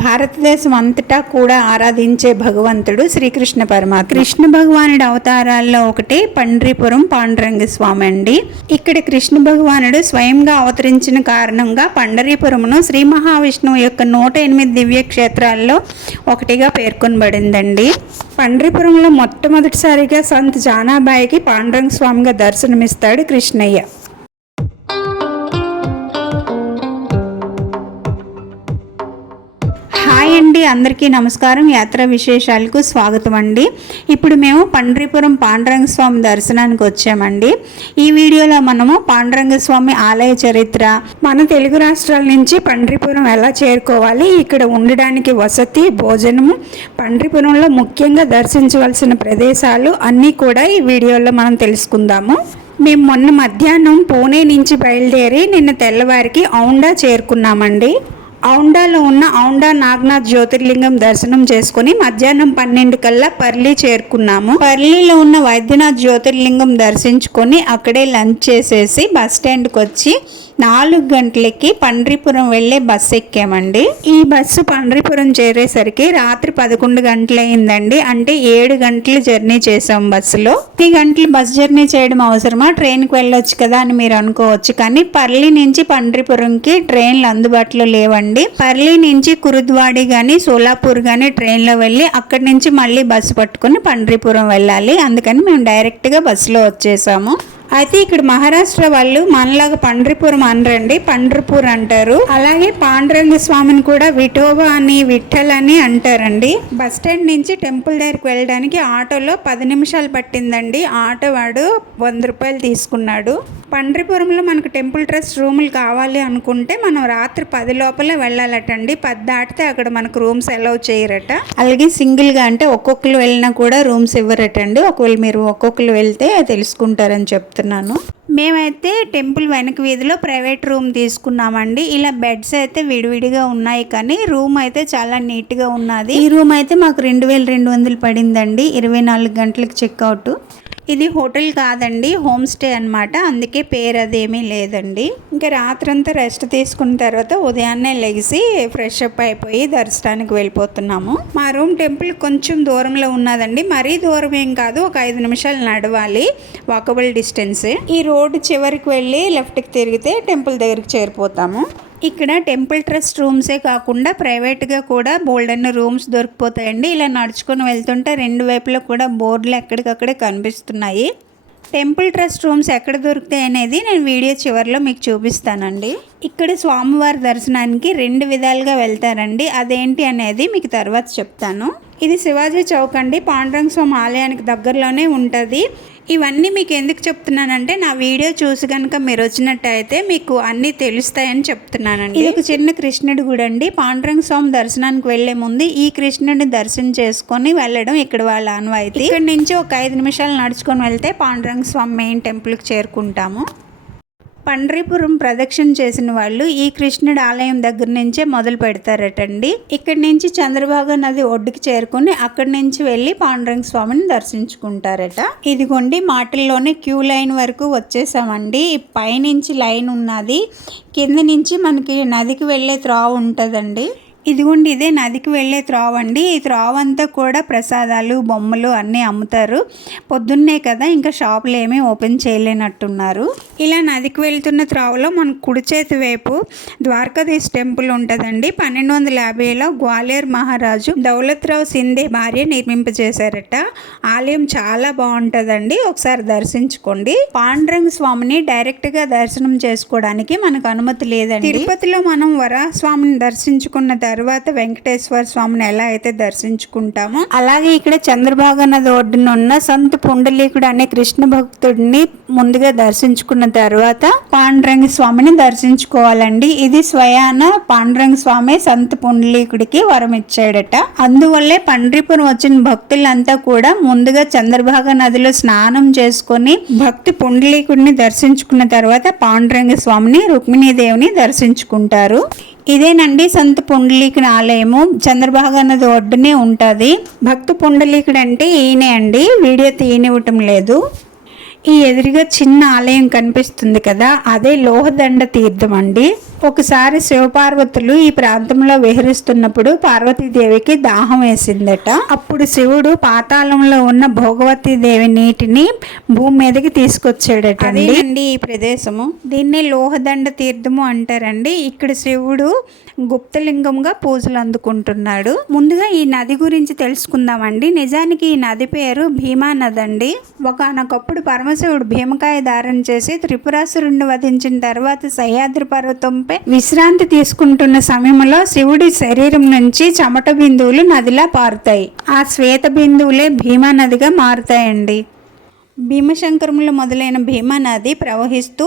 భారతదేశం అంతటా కూడా ఆరాధించే భగవంతుడు శ్రీకృష్ణ పరమాత్మ. కృష్ణ భగవానుడి అవతారాల్లో ఒకటి పండ్రీపురం పాండురంగ స్వామి అండి. ఇక్కడ కృష్ణ భగవానుడు స్వయంగా అవతరించిన కారణంగా పండరీపురమును శ్రీ మహావిష్ణువు యొక్క 108 దివ్య క్షేత్రాల్లో ఒకటిగా పేర్కొనబడిందండి. పండ్రీపురంలో మొట్టమొదటిసారిగా సంత్ జానాబాయికి పాండురంగ స్వామిగా దర్శనమిస్తాడు కృష్ణయ్య. హాయ్ అండి, అందరికీ నమస్కారం. యాత్ర విశేషాలకు స్వాగతం అండి. ఇప్పుడు మేము పండ్రీపురం పాండురంగ స్వామి దర్శనానికి వచ్చామండి. ఈ వీడియోలో మనము పాండురంగ స్వామి ఆలయ చరిత్ర, మన తెలుగు రాష్ట్రాల నుంచి పండ్రీపురం ఎలా చేరుకోవాలి, ఇక్కడ ఉండడానికి వసతి, భోజనము, పండ్రీపురంలో ముఖ్యంగా దర్శించవలసిన ప్రదేశాలు అన్నీ కూడా ఈ వీడియోలో మనం తెలుసుకుందాము. మేము మొన్న మధ్యాహ్నం పూణే నుంచి బయలుదేరి నిన్న తెల్లవారికి ఔండా చేరుకున్నామండి. ఔండాలో ఉన్న ఔండా నాగనాథ్ జ్యోతిర్లింగం దర్శనం చేసుకుని మధ్యాహ్నం 12 కల్లా పర్లీ చేరుకున్నాము. పర్లీలో ఉన్న వైద్యనాథ్ జ్యోతిర్లింగం దర్శించుకొని అక్కడే లంచ్ చేసేసి బస్ స్టాండ్కి వచ్చి 4 గంటలకి పండ్రీపురం వెళ్ళే బస్సు ఎక్కామండి. ఈ బస్సు పండ్రీపురం చేరేసరికి రాత్రి 11 గంటలయిందండి. అంటే 7 గంటలు జర్నీ చేసాం బస్సులో. 3 గంటలు బస్ జర్నీ చేయడం అవసరమా, ట్రైన్కి వెళ్ళొచ్చు కదా అని మీరు అనుకోవచ్చు. కానీ పర్లీ నుంచి పండ్రీపురంకి ట్రైన్లు అందుబాటులో లేవండి. పర్లీ నుంచి కురుద్వాడి కానీ సోలాపూర్ కానీ ట్రైన్లో వెళ్ళి అక్కడి నుంచి మళ్ళీ బస్సు పట్టుకుని పండ్రీపురం వెళ్ళాలి. అందుకని మేము డైరెక్ట్గా బస్సులో వచ్చేసాము. అయితే ఇక్కడ మహారాష్ట్ర వాళ్ళు మనలాగా పండ్రీపురం అనరండి, పండ్రపూర్ అంటారు. అలాగే పాండురంగ స్వామిని కూడా విఠోబా అని, విఠల్ అని అంటారండి. బస్ స్టాండ్ నుంచి టెంపుల్ దగ్గరికి వెళ్ళడానికి ఆటోలో 10 నిమిషాలు పట్టిందండి. ఆటో వాడు 100 రూపాయలు తీసుకున్నాడు. పండ్రీపురంలో మనకు టెంపుల్ ట్రస్ట్ రూములు కావాలి అనుకుంటే మనం రాత్రి 10 లోపలే వెళ్ళాలటండి. 10 దాటితే అక్కడ మనకు రూమ్స్ అలౌ చేయరట. అలాగే సింగిల్గా అంటే ఒక్కొక్కరు వెళ్ళినా కూడా రూమ్స్ ఇవ్వరటండి. ఒకవేళ మీరు ఒక్కొక్కరు వెళ్తే తెలుసుకుంటారని చెప్తున్నాను. మేమైతే టెంపుల్ వెనక వీధిలో ప్రైవేట్ రూమ్ తీసుకున్నామండి. ఇలా బెడ్స్ అయితే విడివిడిగా ఉన్నాయి, కానీ రూమ్ అయితే చాలా నీట్గా ఉన్నది. ఈ రూమ్ అయితే మాకు 2200 పడిందండి. 24 గంటలకు చెక్అవుట్. ఇది హోటల్ కాదండి, హోమ్ స్టే అనమాట. అందుకే పేరు అదేమీ లేదండి. ఇంకా రాత్రంతా రెస్ట్ తీసుకున్న తర్వాత ఉదయాన్నే లెగిసి ఫ్రెష్ అప్ అయిపోయి దర్శనానికి వెళ్ళిపోతున్నాము. మా రూమ్ టెంపుల్ కొంచెం దూరంలో ఉన్నదండి. మరీ దూరం ఏం కాదు, ఒక 5 నిమిషాలు నడవాలి, వాకబుల్ డిస్టెన్సే. ఈ రోడ్డు చివరికి వెళ్ళి లెఫ్ట్కి తిరిగితే టెంపుల్ దగ్గరికి చేరిపోతాము. ఇక్కడ టెంపుల్ ట్రస్ట్ రూమ్సే కాకుండా ప్రైవేట్గా కూడా బోల్డన్ని రూమ్స్ దొరికిపోతాయండి. ఇలా నడుచుకొని వెళ్తుంటే 2 వైపులా కూడా బోర్డులు ఎక్కడికక్కడే కనిపిస్తున్నాయి. టెంపుల్ ట్రస్ట్ రూమ్స్ ఎక్కడ దొరుకుతాయి అనేది నేను వీడియో చివరిలో మీకు చూపిస్తానండి. ఇక్కడ స్వామివారి దర్శనానికి 2 విధాలుగా వెళ్తారండి. అదేంటి అనేది మీకు తర్వాత చెప్తాను. ఇది శివాజీ చౌక్ అండి, పాండురంగ స్వామి ఆలయానికి దగ్గరలోనే ఉంటుంది. ఇవన్నీ మీకు ఎందుకు చెప్తున్నానంటే నా వీడియో చూసి కనుక మీరు వచ్చినట్టయితే మీకు అన్నీ తెలుస్తాయని చెప్తున్నానండి. ఇది ఒక చిన్న కృష్ణుడి గుడి అండి. పాండురంగ స్వామి దర్శనానికి వెళ్లే ముందు ఈ కృష్ణుడిని దర్శనం చేసుకొని వెళ్ళడం ఇక్కడ వాళ్ళ ఆనవాయితీ. ఇక్కడ నుంచి ఒక 5 నిమిషాలు నడుచుకొని వెళ్తే పాండురంగ స్వామి మెయిన్ టెంపుల్కి చేరుకుంటాము. పండ్రీపురం ప్రదక్షిణ చేసిన వాళ్ళు ఈ కృష్ణుడి ఆలయం దగ్గర నుంచే మొదలు పెడతారటండి. ఇక్కడి నుంచి చంద్రభాగా నది ఒడ్డుకి చేరుకుని అక్కడి నుంచి వెళ్ళి పాండురంగ స్వామిని దర్శించుకుంటారట. ఇదిగోండి మాటల్లోనే క్యూ లైన్ వరకు వచ్చేసామండి. పైనుంచి లైన్ ఉన్నది, కింద నుంచి మనకి నదికి వెళ్ళే త్రోవ ఉంటుందండి. ఇదిగోండి ఇదే నదికి వెళ్ళే త్రోవ అండి. ఈ త్రోవ అంతా కూడా ప్రసాదాలు, బొమ్మలు అన్నీ అమ్ముతారు. పొద్దున్నే కదా, ఇంకా షాపులు ఏమీ ఓపెన్ చేయలేనట్టున్నారు. ఇలా నదికి వెళ్తున్న త్రోవలో మన కుడి చేతి వైపు ద్వారకాధీశ్ టెంపుల్ ఉంటుందండి. 1250లో గ్వాలియర్ మహారాజు దౌలత్రావు సింధే భార్య నిర్మింపజేశారట. ఆలయం చాలా బాగుంటుందండి, ఒకసారి దర్శించుకోండి. పాండురంగ స్వామిని డైరెక్ట్గా దర్శనం చేసుకోవడానికి మనకు అనుమతి లేదండి. తిరుపతిలో మనం వరాహస్వామిని దర్శించుకున్న తర్వాత వెంకటేశ్వర స్వామిని ఎలా అయితే దర్శించుకుంటామో అలాగే ఇక్కడ చంద్రభాగా నది ఒడ్డున ఉన్న సంత్ పుండలీకుడు అనే కృష్ణ భక్తుడిని ముందుగా దర్శించుకున్న తర్వాత పాండురంగ స్వామిని దర్శించుకోవాలండి. ఇది స్వయాన పాండురంగ స్వామి సంత్ పుండలీకుడికి వరం ఇచ్చాడట. అందువల్లే పండ్రీపురం వచ్చిన భక్తులంతా కూడా ముందుగా చంద్రభాగా నదిలో స్నానం చేసుకొని భక్తి పుండలీకుడిని దర్శించుకున్న తర్వాత పాండురంగ స్వామిని, రుక్మిణీదేవిని దర్శించుకుంటారు. ఇదేనండి సంత్ పుండలీకుని ఆలయము. చంద్రభాగా నది ఒడ్డునే ఉంటుంది. భక్తు పుండలీకుడు అంటే ఈయనే అండి, వీడియో తీయనివ్వటం లేదు. ఈ ఎదురుగా చిన్న ఆలయం కనిపిస్తుంది కదా, అదే లోహదండ తీర్థం అండి. ఒకసారి శివపార్వతులు ఈ ప్రాంతంలో విహరిస్తున్నప్పుడు పార్వతీదేవికి దాహం వేసిందట. అప్పుడు శివుడు పాతాళంలో ఉన్న భోగవతి దేవి నీటిని భూమి మీదకి తీసుకొచ్చాడట. అండి ఈ ప్రదేశము దీన్ని లోహదండ తీర్థము అంటారండి. ఇక్కడ శివుడు గుప్తలింగంగా పూజలు అందుకుంటున్నాడు. ముందుగా ఈ నది గురించి తెలుసుకుందామండి. నిజానికి ఈ నది పేరు భీమా నది అండి. ఒకనొకప్పుడు పరమశివుడు భీమకాయ ధారణ చేసి త్రిపురాసురుణ్ణి వధించిన తర్వాత సహ్యాద్రి పర్వతంపై విశ్రాంతి తీసుకుంటున్న సమయంలో శివుడి శరీరం నుంచి చెమట బిందువులు నదిలా పారుతాయి. ఆ శ్వేత బిందువులే భీమా నదిగా మారుతాయండి. భీమశంకరములు మొదలైన భీమా నది ప్రవహిస్తూ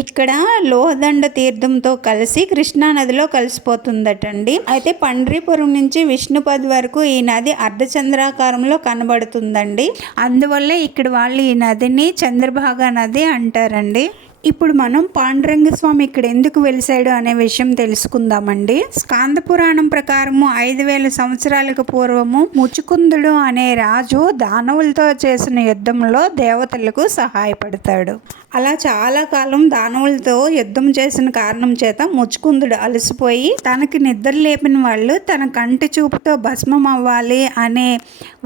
ఇక్కడ లోహదండ తీర్థంతో కలిసి కృష్ణా నదిలో కలిసిపోతుందటండి. అయితే పండ్రీపురం నుంచి విష్ణుపద్ వరకు ఈ నది అర్ధచంద్రాకారంలో కనబడుతుందండి. అందువల్ల ఇక్కడ వాళ్ళు ఈ నదిని చంద్రభాగా నది అంటారండి. ఇప్పుడు మనం పాండురంగ స్వామి ఇక్కడ ఎందుకు వెలిసాడు అనే విషయం తెలుసుకుందామండి. స్కాంద పురాణం ప్రకారము 5000 సంవత్సరాలకు పూర్వము ముచుకుందుడు అనే రాజు దానవులతో చేసిన యుద్ధంలో దేవతలకు సహాయపడతాడు. అలా చాలా కాలం దానవులతో యుద్ధం చేసిన కారణం చేత ముచుకుందుడు అలసిపోయి తనకి నిద్ర లేపిన వాళ్ళు తన కంటి చూపుతో భస్మం అవ్వాలి అనే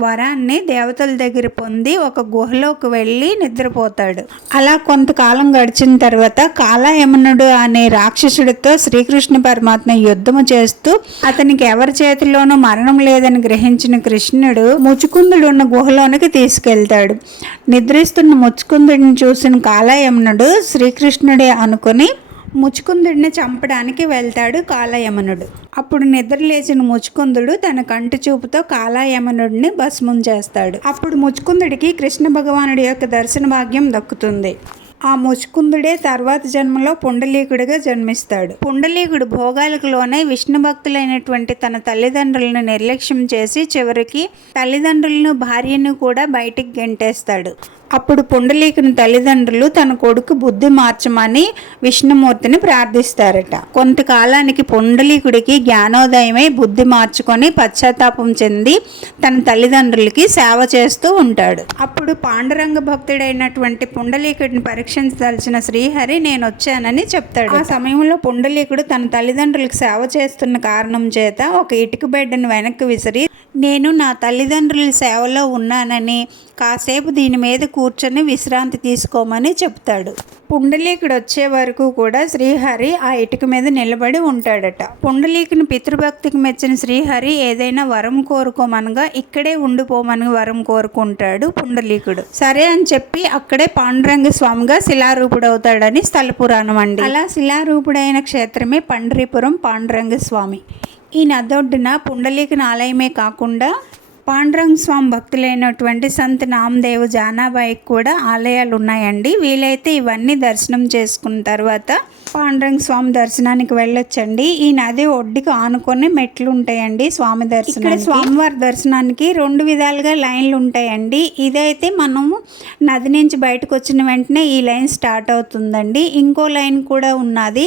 వరాన్ని దేవతల దగ్గర పొంది ఒక గుహలోకి వెళ్ళి నిద్రపోతాడు. అలా కొంతకాలం గడిచిన తర్వాత కాలయమనుడు అనే రాక్షసుడితో శ్రీకృష్ణ పరమాత్మ యుద్ధము చేస్తూ అతనికి ఎవరి చేతిలోనూ మరణం లేదని గ్రహించిన కృష్ణుడు ముచుకుందుడు ఉన్న గుహలోనికి తీసుకెళ్తాడు. నిద్రిస్తున్న ముచుకుందుడిని చూసిన కాలయమనుడు శ్రీకృష్ణుడే అనుకుని ముచుకుందుడిని చంపడానికి వెళ్తాడు కాలయమనుడు. అప్పుడు నిద్రలేచిన ముచుకుందుడు తన కంటి చూపుతో కాలయమనుడిని భస్మం చేస్తాడు. అప్పుడు ముచుకుందుడికి కృష్ణ భగవానుడి యొక్క దర్శన భాగ్యం దక్కుతుంది. ఆ ముచుకుందుడే తర్వాత జన్మలో పుండలీకుడిగా జన్మిస్తాడు. పుండలీకుడు భోగాలకు లోనే విష్ణు భక్తులైనటువంటి తన తల్లిదండ్రులను నిర్లక్ష్యం చేసి చివరికి తల్లిదండ్రులను భార్యను కూడా బయటికి గెంటేస్తాడు. అప్పుడు పుండలీకుని తల్లిదండ్రులు తన కొడుకు బుద్ధి మార్చమని విష్ణుమూర్తిని ప్రార్థిస్తారట. కొంతకాలానికి పుండలీకుడికి జ్ఞానోదయమై బుద్ధి మార్చుకొని పశ్చాత్తాపం చెంది తన తల్లిదండ్రులకి సేవ చేస్తూ ఉంటాడు. అప్పుడు పాండురంగ భక్తుడైనటువంటి పుండలీకుడిని పరీక్షించదలిచిన శ్రీహరి నేను వచ్చానని చెప్తాడు. ఆ సమయంలో పుండలీకుడు తన తల్లిదండ్రులకు సేవ చేస్తున్న కారణం చేత ఒక ఇటుక బెడ్డను వెనక్కి విసిరి నేను నా తల్లిదండ్రుల సేవలో ఉన్నానని కాసేపు దీని మీద కూర్చొని విశ్రాంతి తీసుకోమని చెప్తాడు. పుండలీకుడు వచ్చే వరకు కూడా శ్రీహరి ఆ ఇటుక మీద నిలబడి ఉంటాడట. పుండలీకుని పితృభక్తికి మెచ్చిన శ్రీహరి ఏదైనా వరం కోరుకోమనగా ఇక్కడే ఉండిపోమని వరం కోరుకుంటాడు పుండలీకుడు. సరే అని చెప్పి అక్కడే పాండురంగ స్వామిగా శిలారూపుడవుతాడని స్థల పురాణం అండి. అలా శిలారూపుడైన క్షేత్రమే పండరీపురం పాండురంగ స్వామి. ఈ నదొడ్డున పుండలీకుని ఆలయమే కాకుండా పాండురంగ స్వామి భక్తులైనటువంటి సంత్ నామదేవ్ జానాబాయికి కూడా ఆలయాలు ఉన్నాయండి. వీలైతే ఇవన్నీ దర్శనం చేసుకున్న తర్వాత పాండురంగ స్వామి దర్శనానికి వెళ్ళొచ్చండి. ఈ నది ఒడ్డుకి ఆనుకొని మెట్లు ఉంటాయండి స్వామి దర్శనం. ఇక్కడ స్వామివారి దర్శనానికి 2 విధాలుగా లైన్లు ఉంటాయండి. ఇదైతే మనము నది నుంచి బయటకు వచ్చిన వెంటనే ఈ లైన్ స్టార్ట్ అవుతుందండి. ఇంకో లైన్ కూడా ఉన్నది,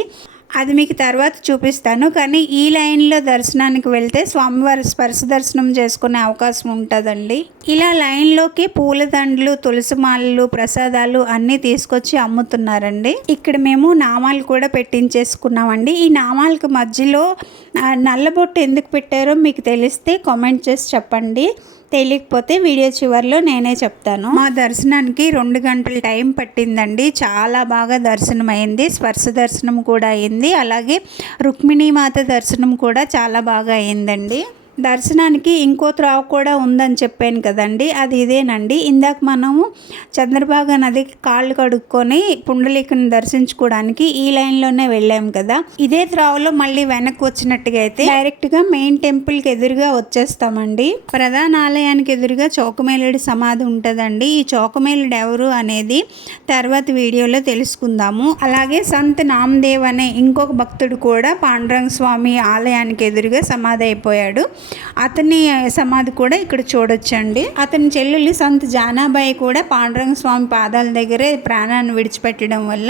అది మీకు తర్వాత చూపిస్తాను. కానీ ఈ లైన్లో దర్శనానికి వెళ్తే స్వామివారి స్పర్శ దర్శనం చేసుకునే అవకాశం ఉంటుందండి. ఇలా లైన్లోకి పూలదండలు, తులసి మాలలు, ప్రసాదాలు అన్నీ తీసుకొచ్చి అమ్ముతున్నారండి. ఇక్కడ మేము నామాలు కూడా పెట్టించేసుకున్నామండి. ఈ నామాలకు మధ్యలో నల్లబొట్టు ఎందుకు పెట్టారో మీకు తెలిస్తే కామెంట్ చేసి చెప్పండి. తెలియకపోతే వీడియో చివరిలో నేనే చెప్తాను. మా దర్శనానికి 2 గంటల టైం పట్టిందండి. చాలా బాగా దర్శనం అయింది. స్పర్శ దర్శనం కూడా అయింది. అలాగే రుక్మిణీమాత దర్శనం కూడా చాలా బాగా అయిందండి. దర్శనానికి ఇంకో త్రావు కూడా ఉందని చెప్పాను కదండి, అది ఇదేనండి. ఇందాక మనము చంద్రభాగా నదికి కాళ్ళు కడుక్కొని పుండలీకుని దర్శించుకోవడానికి ఈ లైన్లోనే వెళ్ళాం కదా. ఇదే త్రావులో మళ్ళీ వెనక్కి వచ్చినట్టుగా అయితే డైరెక్ట్గా మెయిన్ టెంపుల్కి ఎదురుగా వచ్చేస్తామండి. ప్రధాన ఆలయానికి ఎదురుగా చౌకమేలుడి సమాధి ఉంటుందండి. ఈ చౌకమేలుడు ఎవరు అనేది తర్వాత వీడియోలో తెలుసుకుందాము. అలాగే సంత్ నామదేవ్ అనే ఇంకొక భక్తుడు కూడా పాండురంగ స్వామి ఆలయానికి ఎదురుగా సమాధి అయిపోయాడు. అతని సమాధి కూడా ఇక్కడ చూడొచ్చండి. అతని చెల్లెలు సంత్ జానాబాయి కూడా పాండురంగ స్వామి పాదాల దగ్గరే ప్రాణాన్ని విడిచిపెట్టడం వల్ల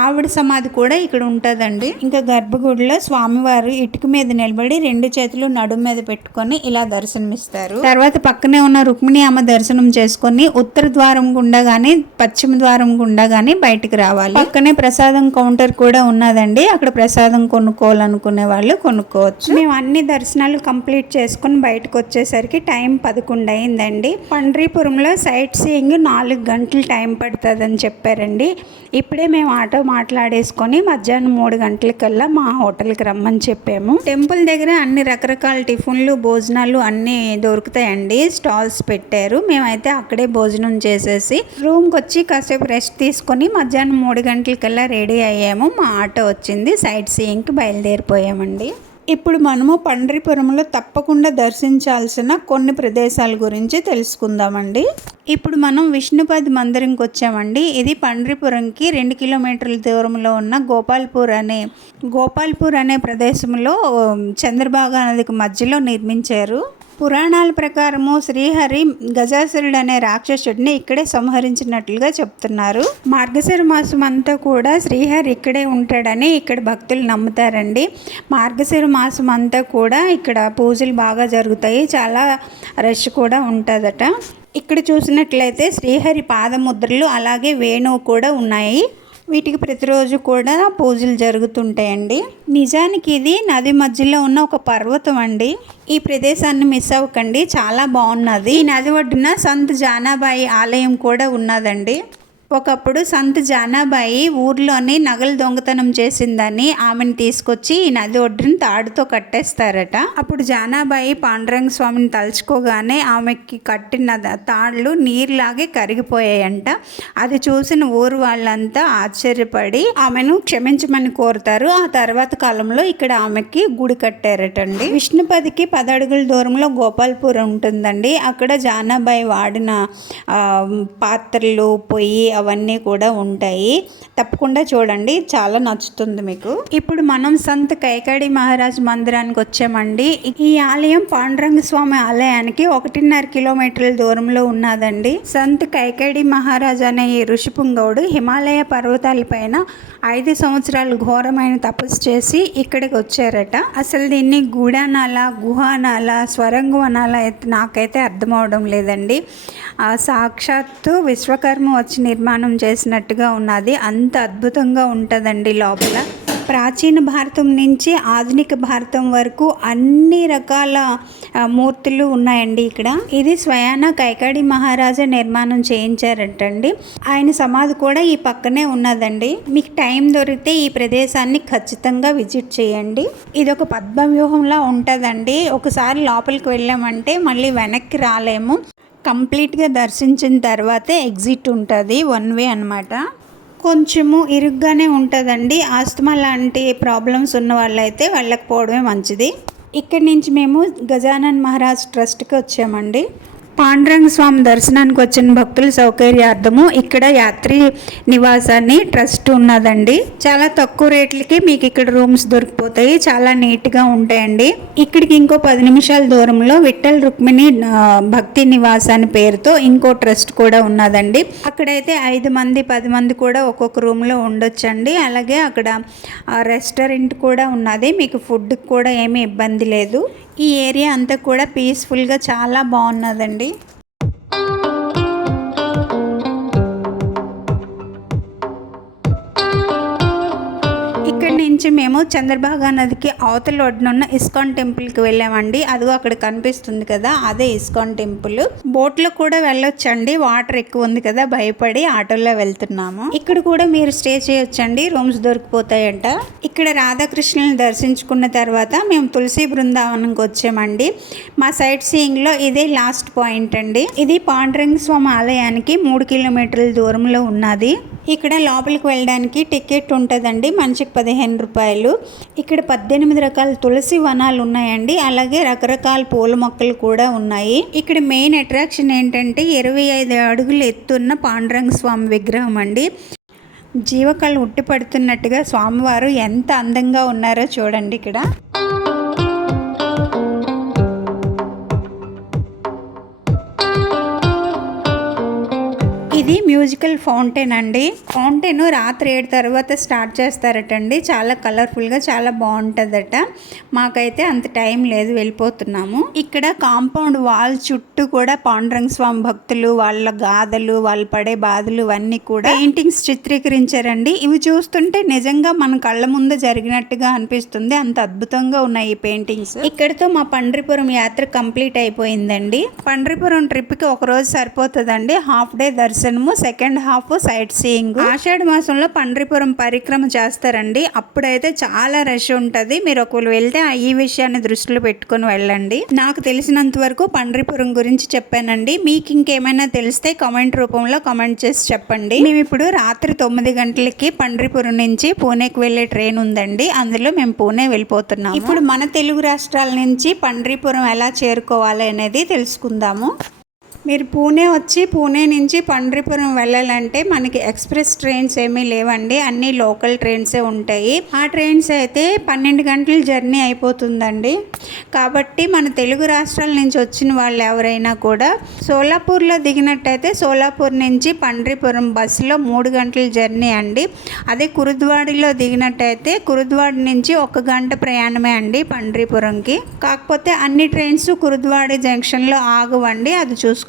ఆవిడ సమాధి కూడా ఇక్కడ ఉంటుందండి. ఇంకా గర్భగుడిలో స్వామివారు ఇటుక మీద నిలబడి 2 చేతులు నడుము మీద పెట్టుకొని ఇలా దర్శనమిస్తారు. తర్వాత పక్కనే ఉన్న రుక్మిణి అమ్మ దర్శనం చేసుకొని ఉత్తర ద్వారం గుండా గానీ పశ్చిమ ద్వారం గుండా గానీ బయటికి రావాలి. పక్కనే ప్రసాదం కౌంటర్ కూడా ఉన్నదండి. అక్కడ ప్రసాదం కొనుక్కోవాలనుకునే వాళ్ళు కొనుక్కోవచ్చు. మేము అన్ని దర్శనాలు కంప్లీట్ చేసుకుని బయటకు వచ్చేసరికి టైం 11 అయిందండి. పండ్రీపురంలో సైట్ సీయింగ్ 4 గంటలు టైం పడుతుందని చెప్పారండి. ఇప్పుడే మేము ఆటో మాట్లాడేసుకొని మధ్యాహ్నం 3 గంటలకల్లా మా హోటల్కి రమ్మని చెప్పాము. టెంపుల్ దగ్గర అన్ని రకరకాల టిఫిన్లు భోజనాలు అన్నీ దొరుకుతాయండి. స్టాల్స్ పెట్టారు. మేమైతే అక్కడే భోజనం చేసేసి రూమ్కి వచ్చి కాసేపు రెస్ట్ తీసుకొని మధ్యాహ్నం 3 గంటలకల్లా రెడీ అయ్యాము. మా ఆటో వచ్చింది. సైట్ సీయింగ్కి బయలుదేరిపోయామండి. ఇప్పుడు మనము పండ్రీపురంలో తప్పకుండా దర్శించాల్సిన కొన్ని ప్రదేశాల గురించి తెలుసుకుందామండి. ఇప్పుడు మనం విష్ణుపది మందిరంకి వచ్చామండి. ఇది పండ్రీపురంకి 2 కిలోమీటర్ల దూరంలో ఉన్న గోపాల్పూర్ అనే ప్రదేశంలో చంద్రభాగా నదికి మధ్యలో నిర్మించారు. పురాణాల ప్రకారము శ్రీహరి గజాసురుడు అనే రాక్షసుడిని ఇక్కడే సంహరించినట్లుగా చెప్తున్నారు. మార్గశిర మాసం అంతా కూడా శ్రీహరి ఇక్కడే ఉంటాడని ఇక్కడ భక్తులు నమ్ముతారండి. మార్గశిర మాసం అంతా కూడా ఇక్కడ పూజలు బాగా జరుగుతాయి. చాలా రష్ కూడా ఉంటుందట. ఇక్కడ చూసినట్లయితే శ్రీహరి పాదముద్రలు అలాగే వేణువు కూడా ఉన్నాయి. వీటికి ప్రతిరోజు కూడా పూజలు జరుగుతుంటాయండి. నిజానికి ఇది నది మధ్యలో ఉన్న ఒక పర్వతం అండి. ఈ ప్రదేశాన్ని మిస్ అవ్వకండి, చాలా బాగున్నది. ఈ నది ఒడ్డున సంత్ జానాబాయి ఆలయం కూడా ఉన్నదండి. ఒకప్పుడు సంత్ జానాబాయి ఊర్లోని నగలు దొంగతనం చేసిందని ఆమెను తీసుకొచ్చి ఈ నది ఒడ్డుని తాడుతో కట్టేస్తారట. అప్పుడు జానాబాయి పాండురంగ స్వామిని తలుచుకోగానే ఆమెకి కట్టిన తాళ్ళు నీరులాగే కరిగిపోయాయంట. అది చూసిన ఊరు వాళ్ళంతా ఆశ్చర్యపడి ఆమెను క్షమించమని కోరుతారు. ఆ తర్వాత కాలంలో ఇక్కడ ఆమెకి గుడి కట్టారటండి. విష్ణుపదికి 10 అడుగుల దూరంలో గోపాల్పూర్ ఉంటుందండి. అక్కడ జానాబాయి వాడిన పాత్రలు, పొయ్యి అవన్నీ కూడా ఉంటాయి. తప్పకుండా చూడండి, చాలా నచ్చుతుంది మీకు. ఇప్పుడు మనం సంత్ కైకాడి మహారాజ్ మందిరానికి వచ్చామండి. ఈ ఆలయం పాండురంగ స్వామి ఆలయానికి 1.5 కిలోమీటర్ల దూరంలో ఉన్నదండి. సంత్ కైకాడి మహారాజ్ అనే ఈ ఋషిపుంగవుడు హిమాలయ పర్వతాల పైన 5 సంవత్సరాలు ఘోరమైన తపస్సు చేసి ఇక్కడికి వచ్చారట. అసలు దీన్ని గూడానాల, గుహానాల, స్వరంగం అనాల నాకైతే అర్థం అవడం లేదండి. సాక్షాత్తు విశ్వకర్మ వచ్చి నిర్మాణం చేసినట్టుగా ఉన్నది. అంత అద్భుతంగా ఉంటుందండి లోపల. ప్రాచీన భారతం నుంచి ఆధునిక భారతం వరకు అన్ని రకాల మూర్తులు ఉన్నాయండి ఇక్కడ. ఇది స్వయాన కైకాడి మహారాజా నిర్మాణం చేయించారటండి. ఆయన సమాధి కూడా ఈ పక్కనే ఉన్నదండి. మీకు టైం దొరికితే ఈ ప్రదేశాన్ని ఖచ్చితంగా విజిట్ చేయండి. ఇది ఒక పద్మవ్యూహంలా ఉంటుందండి. ఒకసారి లోపలికి వెళ్ళామంటే మళ్ళీ వెనక్కి రాలేము. కంప్లీట్గా దర్శించిన తర్వాతే ఎగ్జిట్ ఉంటుంది. 1 వే అన్నమాట. కొంచెము ఇరుగ్గానే ఉంటుందండి. ఆస్తమా లాంటి ప్రాబ్లమ్స్ ఉన్న వాళ్ళైతే వెళ్ళకపోవడమే మంచిది. ఇక్కడి నుంచి మేము గజానన్ మహారాజ్ ట్రస్ట్కి వచ్చామండి. పాండురంగ స్వామి దర్శనానికి వచ్చిన భక్తుల సౌకర్యార్థము ఇక్కడ యాత్రి నివాసాన్ని ట్రస్ట్ ఉన్నదండి. చాలా తక్కువ రేట్లకి మీకు ఇక్కడ రూమ్స్ దొరికిపోతాయి. చాలా నీట్గా ఉంటాయండి. ఇక్కడికి ఇంకో 10 నిమిషాల దూరంలో విఠల్ రుక్మిణి భక్తి నివాసాన్ని పేరుతో ఇంకో ట్రస్ట్ కూడా ఉన్నదండి. అక్కడైతే 5 మంది 10 మంది కూడా ఒక్కొక్క రూమ్లో ఉండొచ్చండి. అలాగే అక్కడ రెస్టారెంట్ కూడా ఉన్నది. మీకు ఫుడ్ కూడా ఏమీ ఇబ్బంది లేదు. ఈ ఏరియా అంతా కూడా పీస్ఫుల్గా చాలా బాగున్నదండి. ఇక్కడి నుంచి మేము చంద్రభాగా నదికి అవతల ఒడ్డునున్న ఇస్కాన్ టెంపుల్కి వెళ్ళామండి. అదిగో అక్కడ కనిపిస్తుంది కదా, అదే ఇస్కాన్ టెంపుల్. బోట్లో కూడా వెళ్ళొచ్చండి. వాటర్ ఎక్కువ ఉంది కదా, భయపడి ఆటోలో వెళ్తున్నాము. ఇక్కడ కూడా మీరు స్టే చేయొచ్చండి, రూమ్స్ దొరికిపోతాయంట. ఇక్కడ రాధాకృష్ణుని దర్శించుకున్న తర్వాత మేము తులసి బృందావనంకి వచ్చామండి. మా సైట్ సీయింగ్లో ఇదే లాస్ట్ పాయింట్ అండి. ఇది పాండురంగ స్వామి ఆలయానికి 3 కిలోమీటర్ల దూరంలో ఉన్నది. ఇక్కడ లోపలికి వెళ్ళడానికి టికెట్ ఉంటుందండి. మనిషికి 15 రూపాయలు. ఇక్కడ 18 రకాల తులసి వనాలు ఉన్నాయండి. అలాగే రకరకాల పూల మొక్కలు కూడా ఉన్నాయి. ఇక్కడ మెయిన్ అట్రాక్షన్ ఏంటంటే 25 అడుగులు ఎత్తున్న పాండురంగ స్వామి విగ్రహం అండి. జీవకళ ఉట్టి పడుతున్నట్టుగా స్వామివారు ఎంత అందంగా ఉన్నారో చూడండి. ఇక్కడ మ్యూజికల్ ఫౌంటైన్ అండి. ఫౌంటైన్ రాత్రి 7 తర్వాత స్టార్ట్ చేస్తారటండి. చాలా కలర్ఫుల్గా చాలా బాగుంటుందట. మాకైతే అంత టైం లేదు, వెళ్ళిపోతున్నాము. ఇక్కడ కాంపౌండ్ వాల్ చుట్టూ కూడా పాండురంగ స్వామి భక్తులు వాళ్ళ గాథలు, వాళ్ళు పడే బాధలు అన్నీ కూడా పెయింటింగ్స్ చిత్రీకరించారండి. ఇవి చూస్తుంటే నిజంగా మన కళ్ళ ముందు జరిగినట్టుగా అనిపిస్తుంది. అంత అద్భుతంగా ఉన్నాయి ఈ పెయింటింగ్స్. ఇక్కడితో మా పండ్రిపురం యాత్ర కంప్లీట్ అయిపోయిందండి. పండ్రిపురం ట్రిప్కి ఒక రోజు సరిపోతుందండి. హాఫ్ డే దర్శనము, సెకండ్ హాఫ్ సైట్ సీయింగ్. ఆషాఢ మాసంలో పండ్రిపురం పరిక్రమ చేస్తారండి. అప్పుడైతే చాలా రష్ ఉంటుంది. మీరు ఒకవేళ వెళ్తే ఈ విషయాన్ని దృష్టిలో పెట్టుకొని వెళ్ళండి. నాకు తెలిసినంత వరకు పండ్రిపురం గురించి చెప్పానండి. మీకు ఇంకేమైనా తెలిస్తే కామెంట్ రూపంలో కామెంట్ చేసి చెప్పండి. మేము ఇప్పుడు రాత్రి 9 గంటలకి పండ్రిపురం నుంచి పూణేకి వెళ్ళే ట్రైన్ ఉందండి. అందులో మేము పూణే వెళ్ళిపోతున్నాము. ఇప్పుడు మన తెలుగు రాష్ట్రాల నుంచి పండ్రిపురం ఎలా చేరుకోవాలి అనేది తెలుసుకుందాము. మీరు పూణే వచ్చి పూణే నుంచి పండ్రిపురం వెళ్ళాలంటే మనకి ఎక్స్ప్రెస్ ట్రైన్స్ ఏమీ లేవండి. అన్నీ లోకల్ ట్రైన్సే ఉంటాయి. ఆ ట్రైన్స్ అయితే 12 గంటల జర్నీ అయిపోతుందండి. కాబట్టి మన తెలుగు రాష్ట్రాల నుంచి వచ్చిన వాళ్ళు ఎవరైనా కూడా సోలాపూర్లో దిగినట్టయితే సోలాపూర్ నుంచి పండ్రిపురం బస్సులో 3 గంటల జర్నీ అండి. అదే కురుద్వాడిలో దిగినట్టయితే కురుద్వాడి నుంచి 1 గంట ప్రయాణమే అండి పండ్రిపురంకి. కాకపోతే అన్ని ట్రైన్స్ కురుద్వాడి జంక్షన్లో ఆగవండి, అది చూసుకోవాలి.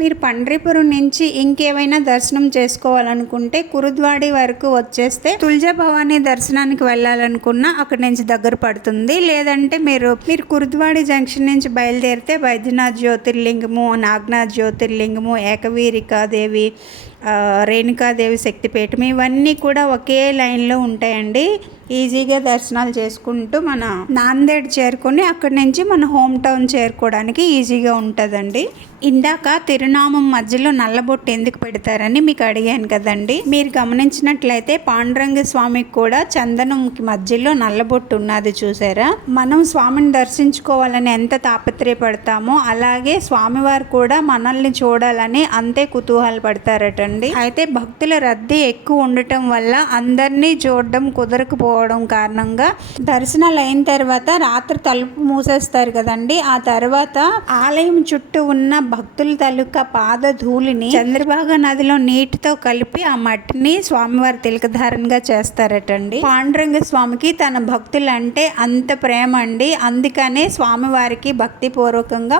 మీరు పండ్రిపురం నుంచి ఇంకేమైనా దర్శనం చేసుకోవాలనుకుంటే కురుద్వాడి వరకు వచ్చేస్తే తుల్జా భవానీ దర్శనానికి వెళ్ళాలనుకున్నా అక్కడి నుంచి దగ్గర పడుతుంది. లేదంటే మీరు కురుద్వాడి జంక్షన్ నుంచి బయలుదేరితే బైద్యనాథ్ జ్యోతిర్లింగము, నాగనాథ్ జ్యోతిర్లింగము, ఏకవీరికాదేవి, రేణుకాదేవి శక్తిపీఠం ఇవన్నీ కూడా ఒకే లైన్లో ఉంటాయండి. ఈజీగా దర్శనాలు చేసుకుంటూ మన నాందేడ్ చేరుకొని అక్కడి నుంచి మన హోమ్ టౌన్ చేరుకోవడానికి ఈజీగా ఉంటుందండి. ఇందాక తిరునామం మధ్యలో నల్లబొట్టు ఎందుకు పెడతారని మీకు అడిగాను కదండి. మీరు గమనించినట్లయితే పాండురంగ స్వామికి కూడా చందనంకి మధ్యలో నల్లబొట్టు ఉన్నది చూసారా. మనం స్వామిని దర్శించుకోవాలని ఎంత తాపత్రయపడతామో అలాగే స్వామివారు కూడా మనల్ని చూడాలని అంతే కుతూహల పడతారటండి. అయితే భక్తుల రద్దీ ఎక్కువ ఉండటం వల్ల అందరినీ చూడడం కుదరకపోవడం కారణంగా దర్శనాలు అయిన తర్వాత రాత్రి తలుపు మూసేస్తారు కదండి. ఆ తర్వాత ఆలయం చుట్టూ ఉన్న భక్తుల తాలూకా పాద ధూళిని చంద్రభాగా నదిలో నీటితో కలిపి ఆ మట్టిని స్వామివారి తిలకధారణగా చేస్తారటండి. పాండురంగ స్వామికి తన భక్తులు అంటే అంత ప్రేమ అండి. అందుకనే స్వామివారికి భక్తిపూర్వకంగా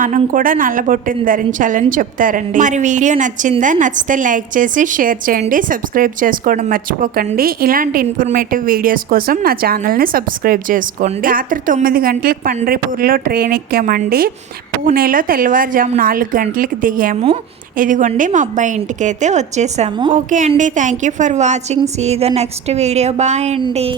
మనం కూడా నల్లబొట్టుని ధరించాలని చెప్తారండి. మరి వీడియో నచ్చిందా? నచ్చితే లైక్ చేసి షేర్ చేయండి. సబ్స్క్రైబ్ చేసుకోవడం మర్చిపోకండి. ఇలాంటి ఇన్ఫర్మేటివ్ వీడియోస్ కోసం నా ఛానల్ని సబ్స్క్రైబ్ చేసుకోండి. రాత్రి 9 గంటలకు పండ్రిపూర్లో ట్రైన్ ఎక్కామండి. పూణేలో తెల్లవారుజాము 4 గంటలకు దిగాము. ఇదిగోండి మా అబ్బాయి ఇంటికైతే వచ్చేసాము. ఓకే అండి, thank you for watching. See the next video. Bye అండి.